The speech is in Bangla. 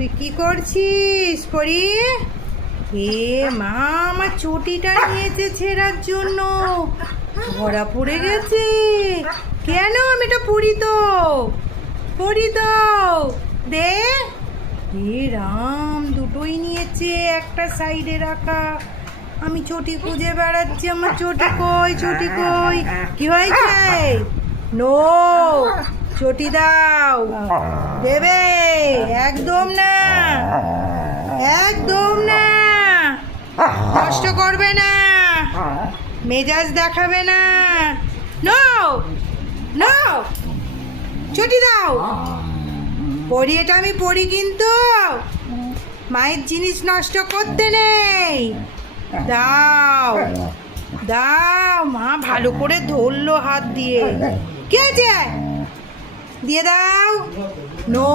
তুই কি করছিস পরি? এ মা, আমার চটিটা নিয়েছে ছেঁড়ার জন্য, ধরা পড়ে গেছে। কেন? আমি এটা পরি তো দে। হে রাম, দুটোই নিয়েছে, একটা সাইডে রাখা। আমি চটি খুঁজে বেড়াচ্ছি, আমার চটি কই? কি হয়েছে? নো, চটি দাও। দেবে? একদম না, একদম না, নষ্ট করবে না, মেজাজ দেখাবে না। নো নো, চটি দাও। পরি, এটা আমি পরি, কিন্তু মায়ের জিনিস নষ্ট করতে নেই। দাও দাও। মা ভালো করে ধরলো হাত দিয়ে। কে আছে? দিয়ে দাও। নো।